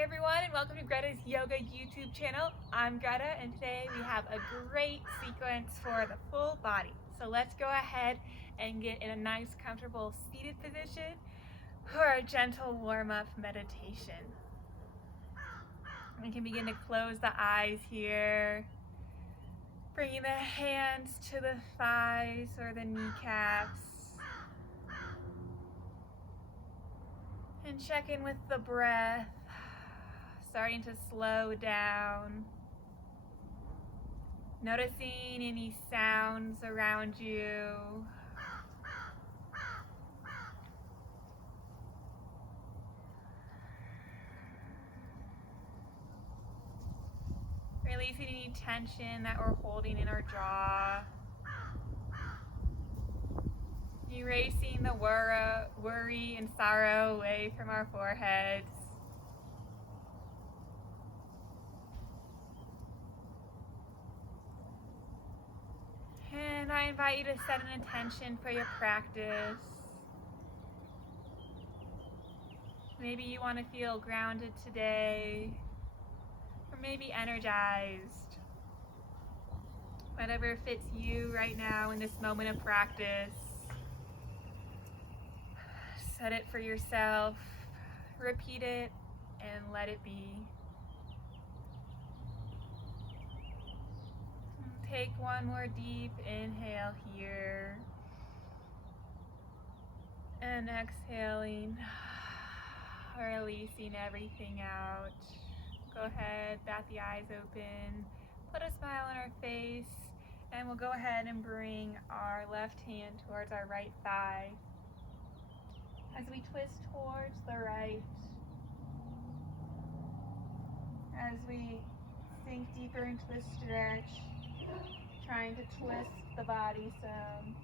Hi everyone, and welcome to Greta's Yoga YouTube channel. I'm Greta, and today we have a great sequence for the full body. So let's go ahead and get in a nice, comfortable seated position for a gentle warm-up meditation. We can begin to close the eyes here, bringing the hands to the thighs or the kneecaps, and check in with the breath. Starting to slow down, noticing any sounds around you. Releasing any tension that we're holding in our jaw. Erasing the worry and sorrow away from our foreheads. And I invite you to set an intention for your practice. Maybe you want to feel grounded today, or maybe energized. Whatever fits you right now in this moment of practice. Set it for yourself, repeat it, and let it be. Take one more deep inhale here, and exhaling, releasing everything out. Go ahead, bat the eyes open, put a smile on our face, and we'll go ahead and bring our left hand towards our right thigh as we twist towards the right, as we sink deeper into the stretch, trying to twist the body some.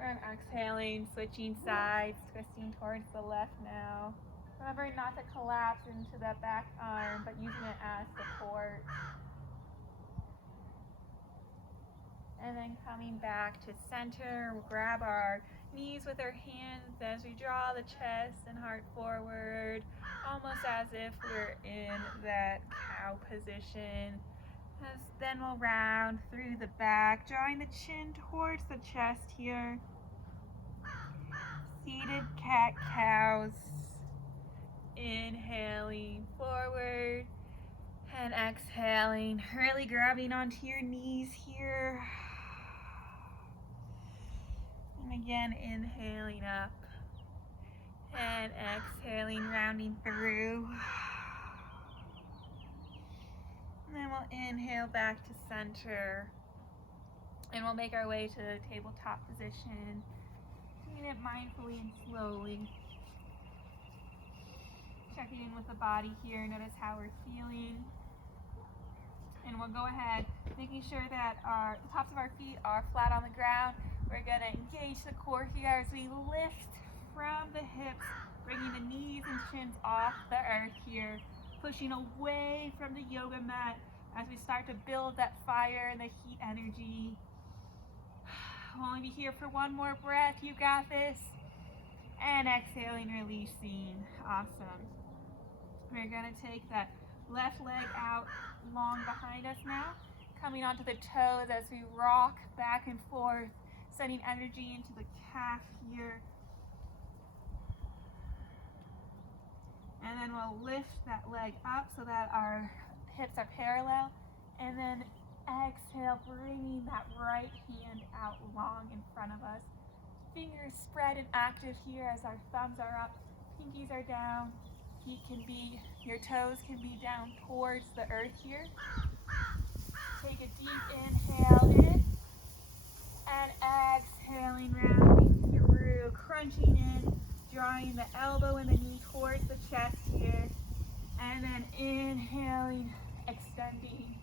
And exhaling, switching sides, twisting towards the left now. Remembering not to collapse into the back arm, but using it as support. And then coming back to center, we'll grab our knees with our hands as we draw the chest and heart forward, almost as if we're in that cow position. Then we'll round through the back, drawing the chin towards the chest here. Seated cat-cows. Inhaling forward and exhaling, really grabbing onto your knees here. And again, inhaling up and exhaling, rounding through. And then we'll inhale back to center, and we'll make our way to the tabletop position, doing it mindfully and slowly. Checking in with the body here, notice how we're feeling. And we'll go ahead, making sure that the tops of our feet are flat on the ground. We're gonna engage the core here as we lift from the hips, bringing the knees and chins off the earth here, pushing away from the yoga mat as we start to build that fire and the heat energy. We'll only be here for one more breath. You got this. And exhaling, releasing. Awesome. We're gonna take that left leg out long behind us now, coming onto the toes as we rock back and forth, sending energy into the calf here. And then we'll lift that leg up so that our hips are parallel. And then exhale, bringing that right hand out long in front of us. Fingers spread and active here as our thumbs are up, pinkies are down. Your toes can be down towards the earth here. Take a deep inhale in, and exhaling, rounding through, crunching in, drawing the elbow and the knee towards the chest here, and then inhaling, extending.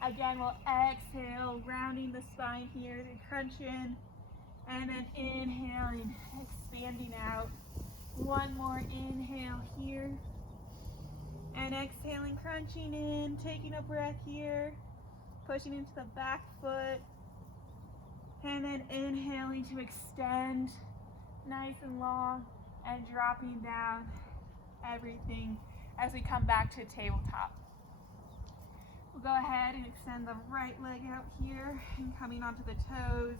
Again, we'll exhale, rounding the spine here as we crunch in, and then inhaling, expanding out. One more inhale here, and exhaling, crunching in, taking a breath here, pushing into the back foot, and then inhaling to extend nice and long, and dropping down everything as we come back to tabletop. We'll go ahead and extend the right leg out here and coming onto the toes.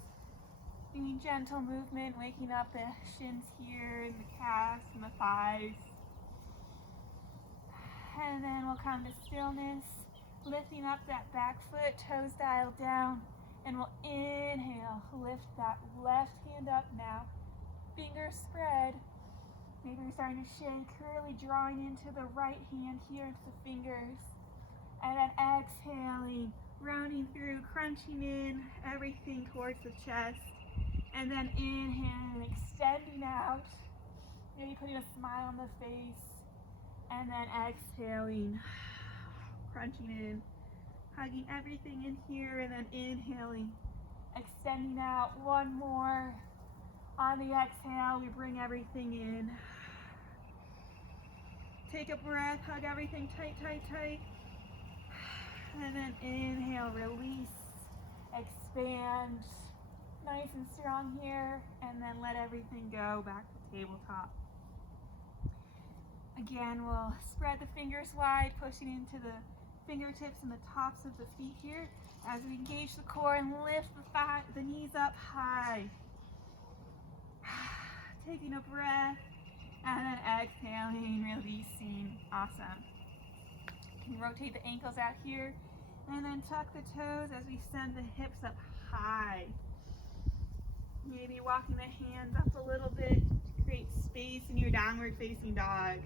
Doing gentle movement, waking up the shins here and the calves and the thighs. And then we'll come to stillness, lifting up that back foot, toes dialed down, and we'll inhale, lift that left hand up now. Fingers spread. Maybe you're starting to shake, really drawing into the right hand here into the fingers. And then exhaling, rounding through, crunching in everything towards the chest. And then inhaling, extending out, maybe putting a smile on the face. And then exhaling, crunching in, hugging everything in here, and then inhaling, extending out. One more. On the exhale, we bring everything in. Take a breath, hug everything tight, tight, tight. And then inhale, release, expand. Nice and strong here, and then let everything go back to tabletop. Again, we'll spread the fingers wide, pushing into the fingertips and the tops of the feet here as we engage the core and lift the knees up high. Taking a breath, and then exhaling, releasing. Awesome. You can rotate the ankles out here, and then tuck the toes as we send the hips up high. Maybe walking the hands up a little bit to create space in your downward facing dog.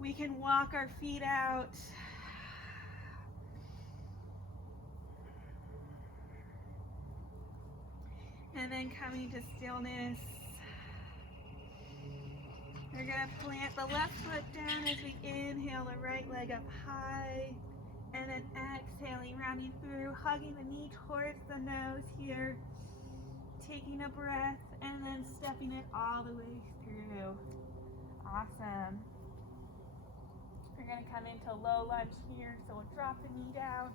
We can walk our feet out. And then coming to stillness. We're going to plant the left foot down as we inhale the right leg up high. And then exhaling, rounding through, hugging the knee towards the nose here. Taking a breath and then stepping it all the way through. Awesome. We're going to come into low lunge here, so we'll drop the knee down,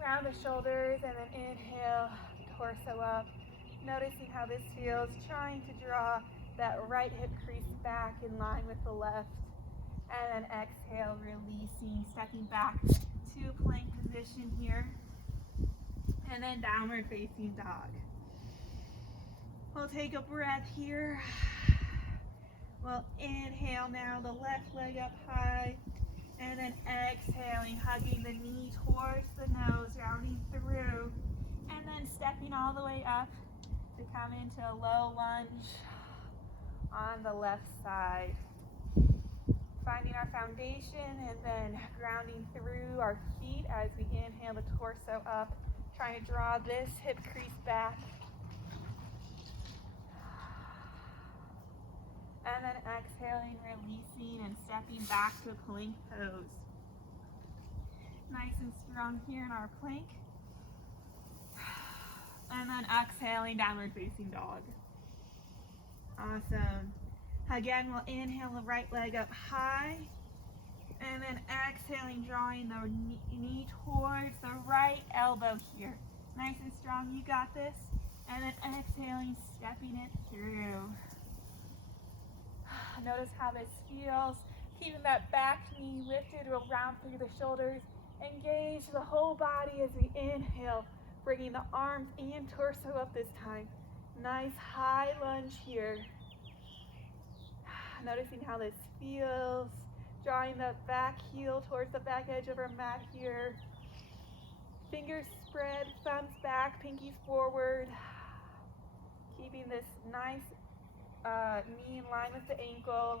round the shoulders, and then inhale, torso up. Noticing how this feels, trying to draw that right hip crease back in line with the left. And then exhale, releasing, stepping back to plank position here. And then downward facing dog. We'll take a breath here. We'll inhale now, the left leg up high, and then exhaling, hugging the knee towards the nose, rounding through, and then stepping all the way up to come into a low lunge on the left side. Finding our foundation and then grounding through our feet as we inhale the torso up, trying to draw this hip crease back. And then exhaling, releasing, and stepping back to plank pose. Nice and strong here in our plank. And then exhaling, downward facing dog. Awesome. Again, we'll inhale the right leg up high. And then exhaling, drawing the knee towards the right elbow here. Nice and strong, you got this. And then exhaling, stepping it through. Notice how this feels. Keeping that back knee lifted, we'll round through the shoulders. Engage the whole body as we inhale, bringing the arms and torso up this time. Nice high lunge here. Noticing how this feels. Drawing the back heel towards the back edge of our mat here. Fingers spread, thumbs back, pinkies forward. Keeping this nice knee in line with the ankle.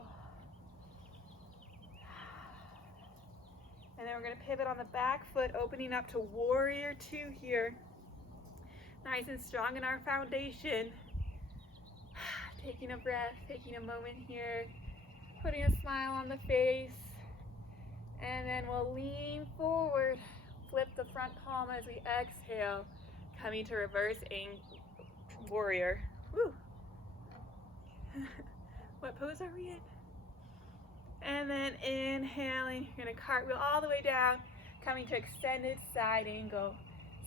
And then we're going to pivot on the back foot, opening up to warrior two here. Nice and strong in our foundation. Taking a breath, taking a moment here, putting a smile on the face. And then we'll lean forward, flip the front palm as we exhale, coming to reverse warrior. Woo. What pose are we in? And then inhaling, you're gonna cartwheel all the way down, coming to extended side angle.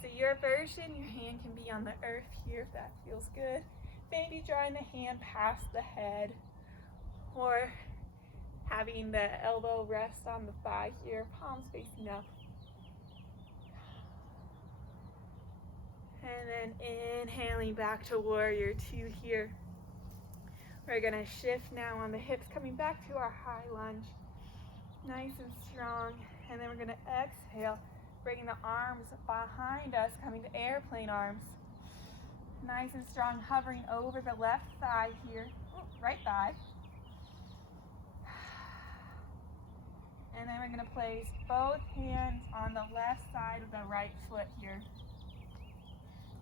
So your version, your hand can be on the earth here if that feels good. Maybe drawing the hand past the head, or having the elbow rest on the thigh here, palms facing up. And then inhaling back to warrior two here. We're gonna shift now on the hips, coming back to our high lunge. Nice and strong. And then we're gonna exhale, bringing the arms behind us, coming to airplane arms. Nice and strong, hovering over the left thigh here, right thigh. And then we're gonna place both hands on the left side of the right foot here.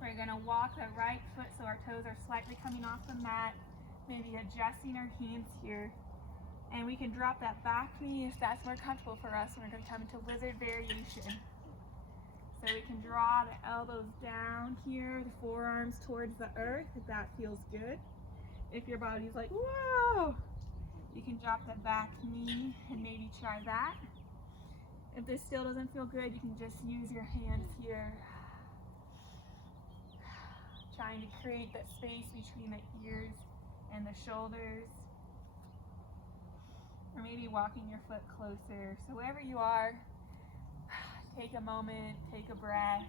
We're gonna walk the right foot so our toes are slightly coming off the mat, maybe adjusting our hands here. And we can drop that back knee if that's more comfortable for us. And we're gonna come into lizard variation. So we can draw the elbows down here, the forearms towards the earth if that feels good. If your body's like, whoa, you can drop the back knee and maybe try that. If this still doesn't feel good, you can just use your hands here. Trying to create that space between the ears and the shoulders. Or maybe walking your foot closer. So wherever you are, take a moment, take a breath.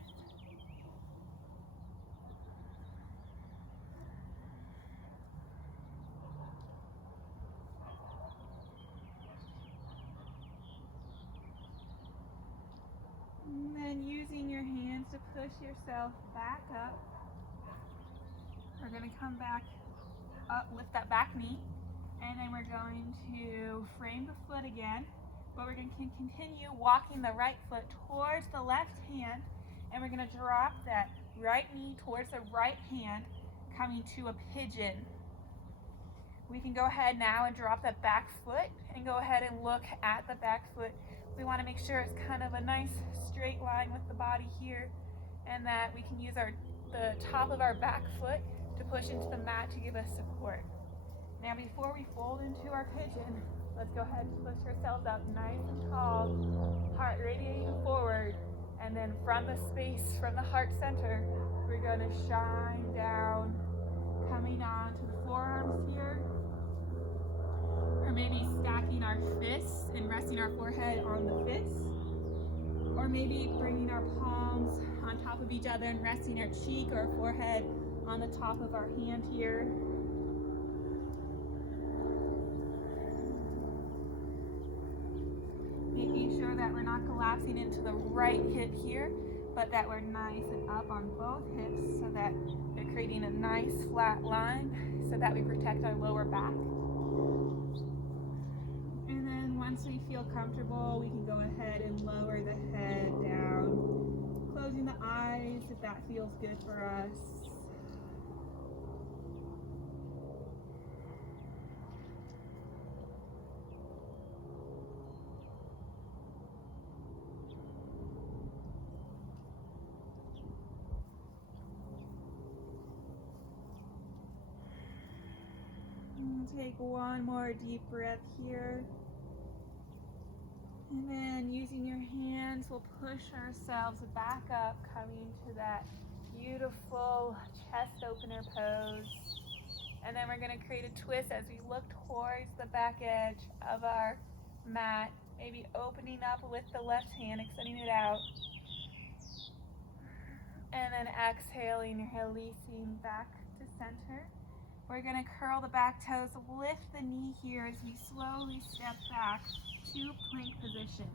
And then using your hands to push yourself back up. We're going to come back up, lift that back knee, and then we're going to frame the foot again, but we're going to continue walking the right foot towards the left hand, and we're going to drop that right knee towards the right hand, coming to a pigeon. We can go ahead now and drop that back foot and go ahead and look at the back foot. We want to make sure it's kind of a nice straight line with the body here, and that we can use the top of our back foot to push into the mat to give us support. Now before we fold into our pigeon, let's go ahead and push ourselves up nice and tall, heart radiating forward, and then from the space, from the heart center, we're going to shine down, coming on to the forearms here, or maybe stacking our fists and resting our forehead on the fists, or maybe bringing our palms on top of each other and resting our cheek or forehead on the top of our hand here. Making sure that we're not collapsing into the right hip here, but that we're nice and up on both hips so that we're creating a nice flat line so that we protect our lower back. And then once we feel comfortable, we can go ahead and lower the head down, closing the eyes if that feels good for us. Take one more deep breath here. And then using your hands, we'll push ourselves back up, coming to that beautiful chest opener pose. And then we're going to create a twist as we look towards the back edge of our mat, maybe opening up with the left hand, extending it out. And then exhaling, releasing back to center. We're going to curl the back toes, lift the knee here as we slowly step back to plank position.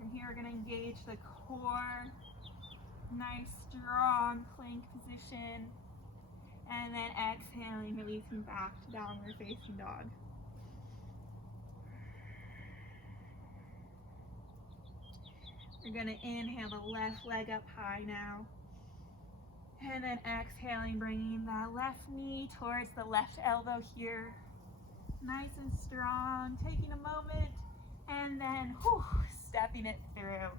And here we're going to engage the core, nice strong plank position, and then exhaling, releasing back to downward facing dog. We're going to inhale the left leg up high now. And then exhaling, bringing the left knee towards the left elbow here. Nice and strong, taking a moment, and then stepping it through.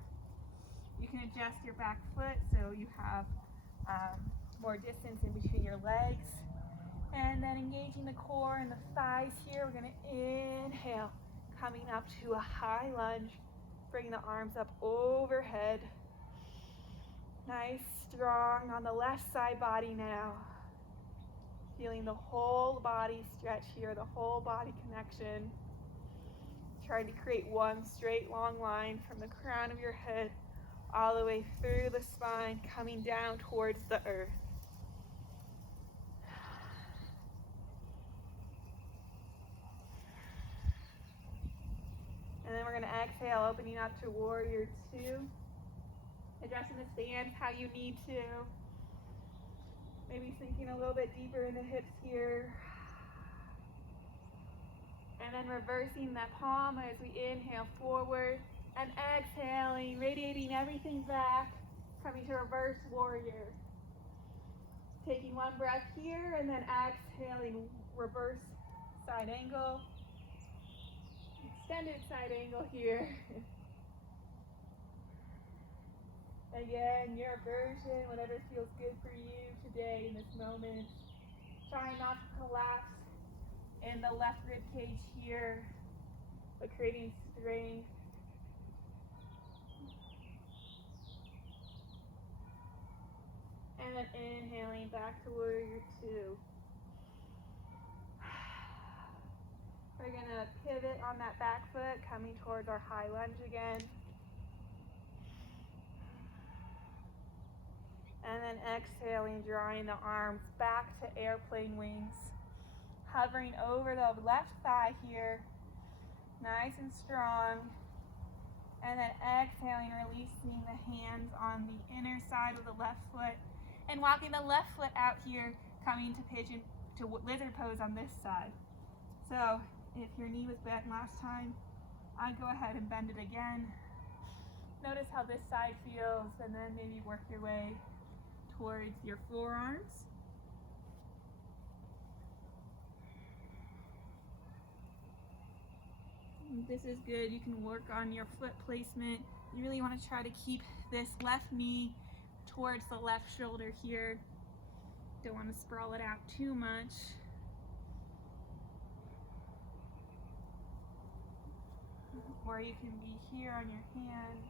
You can adjust your back foot so you have more distance in between your legs. And then engaging the core and the thighs here. We're going to inhale, coming up to a high lunge, bringing the arms up overhead. Nice, strong on the left side body now. Feeling the whole body stretch here, the whole body connection. Trying to create one straight long line from the crown of your head all the way through the spine, coming down towards the earth. And then we're going to exhale, opening up to warrior two. Adjusting the stance how you need to. Maybe sinking a little bit deeper in the hips here. And then reversing that palm as we inhale forward and exhaling, radiating everything back, coming to reverse warrior. Taking one breath here and then exhaling, reverse side angle. Extended side angle here. Again, your version, whatever feels good for you today in this moment. Trying not to collapse in the left rib cage here, but creating strength. And then inhaling back to warrior two. We're going to pivot on that back foot, coming towards our high lunge again. And then exhaling, drawing the arms back to airplane wings. Hovering over the left thigh here, nice and strong. And then exhaling, releasing the hands on the inner side of the left foot. And walking the left foot out here, coming to pigeon, to lizard pose on this side. So, if your knee was bent last time, I'd go ahead and bend it again. Notice how this side feels, and then maybe work your way towards your forearms. This is good. You can work on your foot placement. You really want to try to keep this left knee towards the left shoulder here. Don't want to sprawl it out too much. Or you can be here on your hands.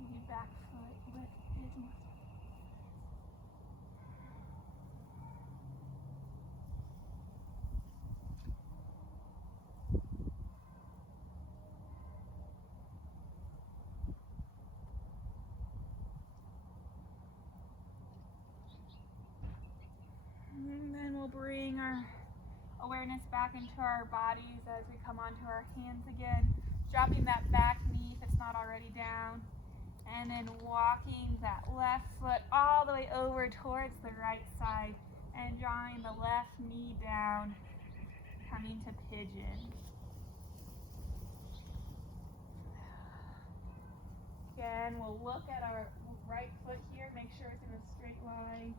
Maybe back foot with pigeon. And then we'll bring our awareness back into our bodies as we come onto our hands again. Dropping that back knee if it's not already down. And then walking that left foot all the way over towards the right side. And drawing the left knee down, coming to pigeon. Again, we'll look at our right foot here, make sure it's in a straight line,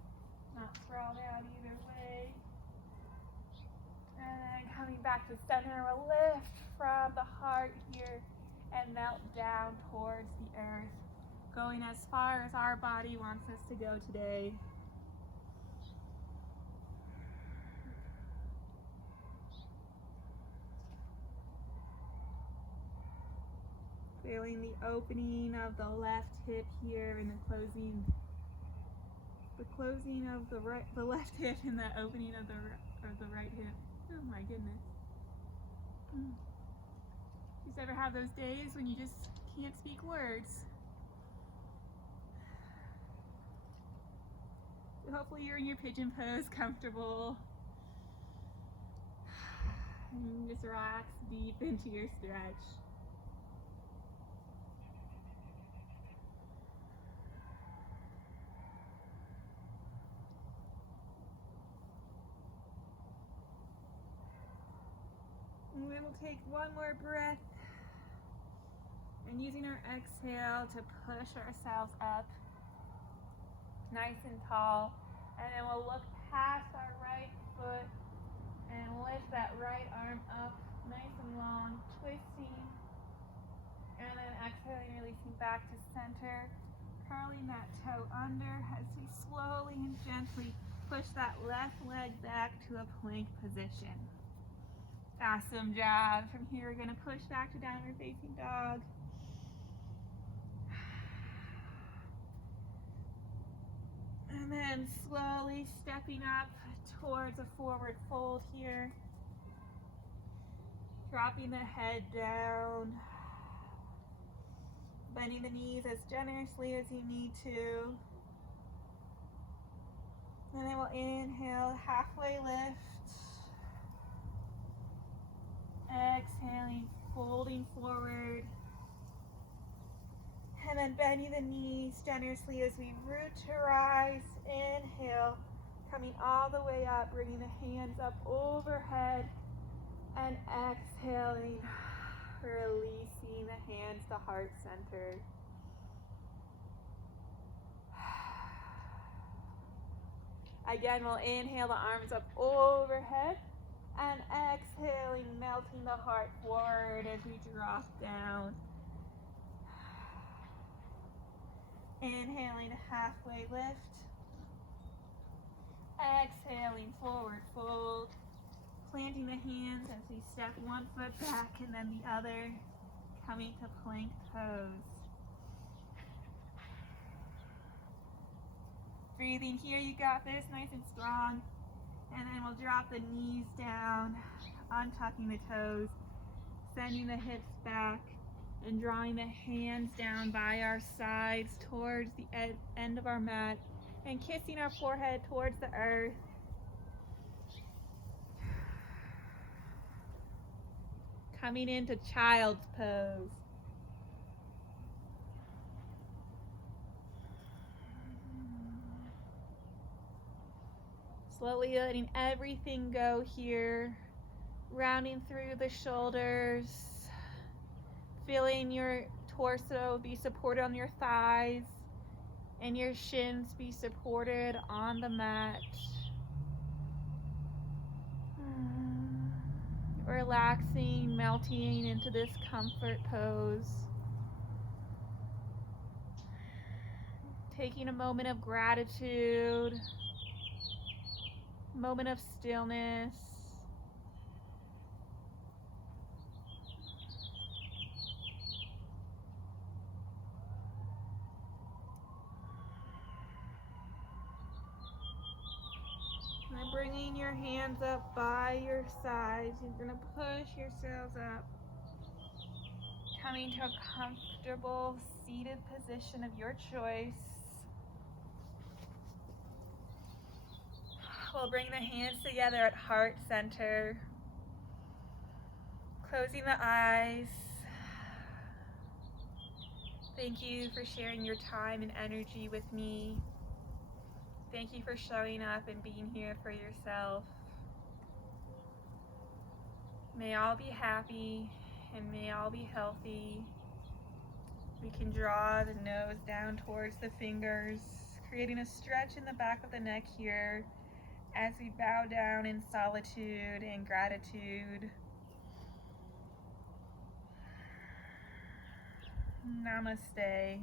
not sprawled out either way. And then coming back to center, we'll lift from the heart here and melt down towards the earth, going as far as our body wants us to go today. Feeling the opening of the left hip here and the closing of the left hip and the opening of the right hip. Oh my goodness. You ever have those days when you just can't speak words? So hopefully you're in your pigeon pose, comfortable. And just relax deep into your stretch. And then we'll take one more breath. And using our exhale to push ourselves up nice and tall. And then we'll look past our right foot and lift that right arm up nice and long, twisting. And then exhaling, releasing back to center. Curling that toe under as we slowly and gently push that left leg back to a plank position. Awesome job. From here, we're going to push back to downward facing dog. And then slowly stepping up towards a forward fold here. Dropping the head down. Bending the knees as generously as you need to. And then we'll inhale, halfway lift. Exhaling, folding forward. And then bending the knees generously as we root to rise. Inhale, coming all the way up, bringing the hands up overhead. And exhaling, releasing the hands to heart center. Again, we'll inhale the arms up overhead. And exhaling, melting the heart forward as we drop down. Inhaling, halfway lift. Exhaling, forward fold. Planting the hands as we step one foot back and then the other. Coming to plank pose. Breathing here, you got this, nice and strong. And then we'll drop the knees down, untucking the toes, sending the hips back, and drawing the hands down by our sides towards the end of our mat, and kissing our forehead towards the earth. Coming into child's pose. Slowly letting everything go here, rounding through the shoulders, feeling your torso be supported on your thighs and your shins be supported on the mat. Relaxing, melting into this comfort pose. Taking a moment of gratitude. Moment of stillness. And bringing your hands up by your sides. You're going to push yourselves up. Coming to a comfortable seated position of your choice. We'll bring the hands together at heart center. Closing the eyes. Thank you for sharing your time and energy with me. Thank you for showing up and being here for yourself. May all be happy and may all be healthy. We can draw the nose down towards the fingers, creating a stretch in the back of the neck here as we bow down in solitude and gratitude. Namaste.